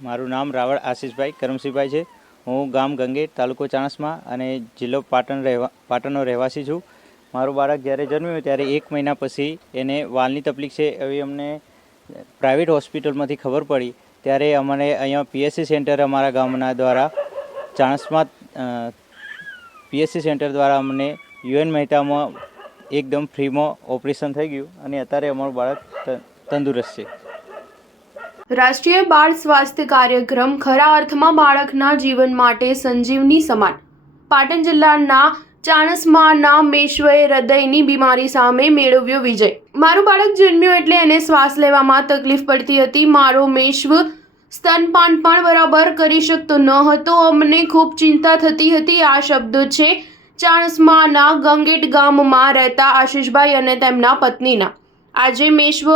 મારું નામ રાવળ આશીષભાઈ કરમસિંહભાઈ છે। હું ગામ ગંગેટ, તાલુકો ચાણસ્મા અને જિલ્લો પાટણનો રહેવાસી છું। મારું બાળક જ્યારે જન્મ્યું ત્યારે 1 મહિના પછી એને વાલની તકલીફ છે એવી અમને પ્રાઇવેટ હોસ્પિટલમાંથી ખબર પડી। ત્યારે અમને અહીંયા પીએસસી સેન્ટર અમારા ગામના દ્વારા ચાણસ્મા પીએસસી સેન્ટર દ્વારા અમને યુએન મહેતામાં એકદમ ફ્રીમાં ઓપરેશન થઈ ગયું અને અત્યારે અમારું બાળક તંદુરસ્ત છે। રાષ્ટ્રીય બાળ સ્વાસ્થ્ય કાર્યક્રમ ખરા અર્થમાં બાળકના જીવન માટે સંજીવની સમાન। પાટણ જિલ્લાના ચાણસ્માના મેશ્વએ હૃદયની બીમારી સામે મેળવ્યો વિજય। મારું બાળક જન્મ્યું એટલે એને શ્વાસ લેવામાં તકલીફ પડતી હતી। મારો મેશ્વ સ્તનપાન પણ બરાબર કરી શકતો ન હતો। અમને ખૂબ ચિંતા થતી હતી। આ શબ્દો છે ચાણસ્માના ગંગેટ ગામમાં રહેતા આશીષભાઈ અને તેમના પત્નીના। આજે મેશ્વ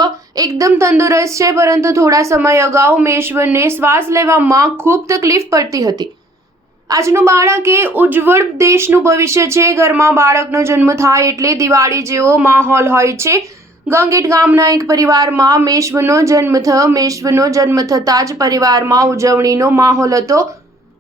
એકદમ તંદુરસ્ત છે, પરંતુ થોડા સમય અગાઉ મેશ્વને શ્વાસ લેવામાં ખૂબ તકલીફ પડતી હતી। આજનું બાળક એ ઉજ્જવળ દેશનું ભવિષ્ય છે। ઘરમાં બાળકનો જન્મ થાય એટલે દિવાળી જેવો માહોલ હોય છે। ગંગેટ ગામના એક પરિવારમાં મેશ્વનો જન્મ થયો। મેશ્વનો જન્મ થતાં જ પરિવારમાં ઉજવણીનો માહોલ હતો,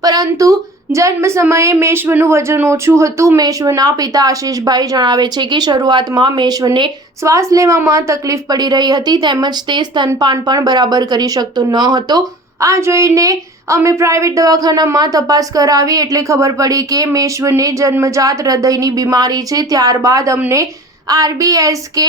પરંતુ જન્મ સમયે મેશ્વનું વજન ઓછું હતું। મેશ્વના પિતા આશીષભાઈ જણાવે છે કે શરૂઆતમાં મેશ્વને શ્વાસ લેવામાં તકલીફ પડી રહી હતી, તેમજ તે સ્તનપાન પણ બરાબર કરી શકતો ન હતો। આ જોઈને અમે પ્રાઇવેટ દવાખાનામાં તપાસ કરાવી એટલે ખબર પડી કે મેશ્વને જન્મજાત હૃદયની બીમારી છે। ત્યારબાદ અમને RBSK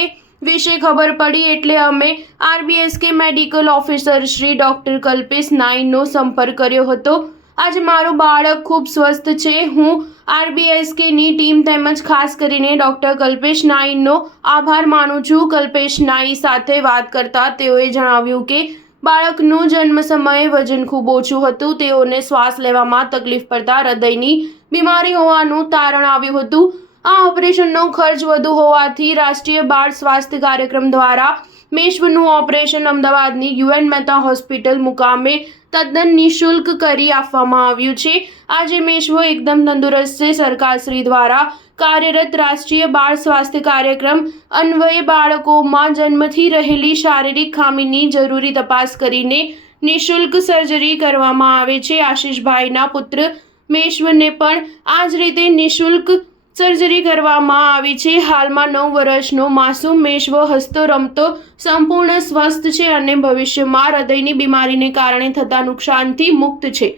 વિશે ખબર પડી એટલે અમે RBSK medical officer Shri doctor Kalpesh નાઈનો સંપર્ક કર્યો હતો। આજે મારું બાળક ખૂબ સ્વસ્થ છે। હું RBSKની ટીમ તેમજ ખાસ કરીને ડૉક્ટર કલ્પેશ નાઈનો આભાર માનું છું। કલ્પેશ નાઈ સાથે વાત કરતા તેઓએ જણાવ્યું કે બાળકનું જન્મ સમયે વજન ખૂબ ઓછું હતું। તેઓને શ્વાસ લેવામાં તકલીફ પડતા હૃદયની બીમારી હોવાનું તારણ આવ્યું હતું। આ ઓપરેશનનો ખર્ચ વધુ હોવાથી રાષ્ટ્રીય બાળ સ્વાસ્થ્ય કાર્યક્રમ દ્વારા મેશ્વનું ઓપરેશન અમદાવાદની યુએન મહેતા હોસ્પિટલ મુકામે તદ્દન નિઃશુલ્ક કરી આપવામાં આવ્યું છે। આજે મેશ્વ એકદમ તંદુરસ્ત છે। સરકારશ્રી દ્વારા કાર્યરત રાષ્ટ્રીય બાળ સ્વાસ્થ્ય કાર્યક્રમ અન્વયે બાળકોમાં જન્મથી રહેલી શારીરિક ખામીની જરૂરી તપાસ કરીને નિઃશુલ્ક સર્જરી કરવામાં આવે છે। આશીષભાઈના પુત્ર મેશ્વને પણ આ જ રીતે નિઃશુલ્ક સર્જરી કરવામાં આવી છે। હાલમાં 9 વર્ષનો માસૂમ મેશ્વ હસતો રમતો સંપૂર્ણ સ્વસ્થ છે અને ભવિષ્યમાં હૃદયની બીમારીને કારણે થતા નુકસાનથી મુક્ત છે।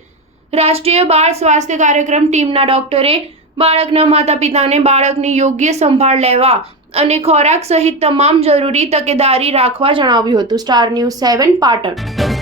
રાષ્ટ્રીય બાળ સ્વાસ્થ્ય કાર્યક્રમ ટીમના ડોક્ટરે બાળકના માતા પિતાને બાળકની યોગ્ય સંભાળ લેવા અને ખોરાક સહિત તમામ જરૂરી તકેદારી રાખવા જણાવ્યું હતું। Star news 7 Patan.